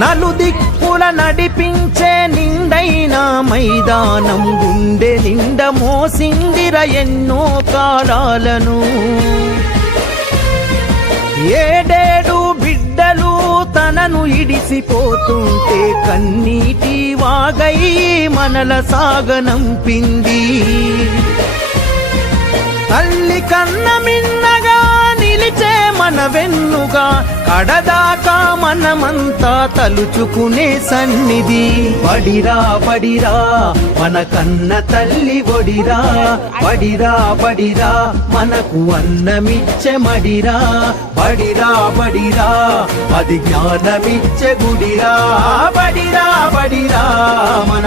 నలుదిక్కుల నడిపించే నిండైన మైదానం గుండె నిండ మోసిందిర ఎన్నో కాలాలను. ఏడేడు బిడ్డలు తనను ఇడిసిపోతుంటే కన్నీటి వాగై మనల సాగనంపింది. తల్లి కన్న మిన్నగా నిలిచే మన వెన్నుగా కడదాకా మనమంతా తలుచుకునే సన్నిధి. బడిరా బడిరా మన కన్న తల్లి ఒడిరా, బడిరా బడిరా మనకు అన్నమిచ్చే మడిరా, బడిరా బడిరా అది జ్ఞానమిచ్చే గుడిరా, బడిరా బడిరా మన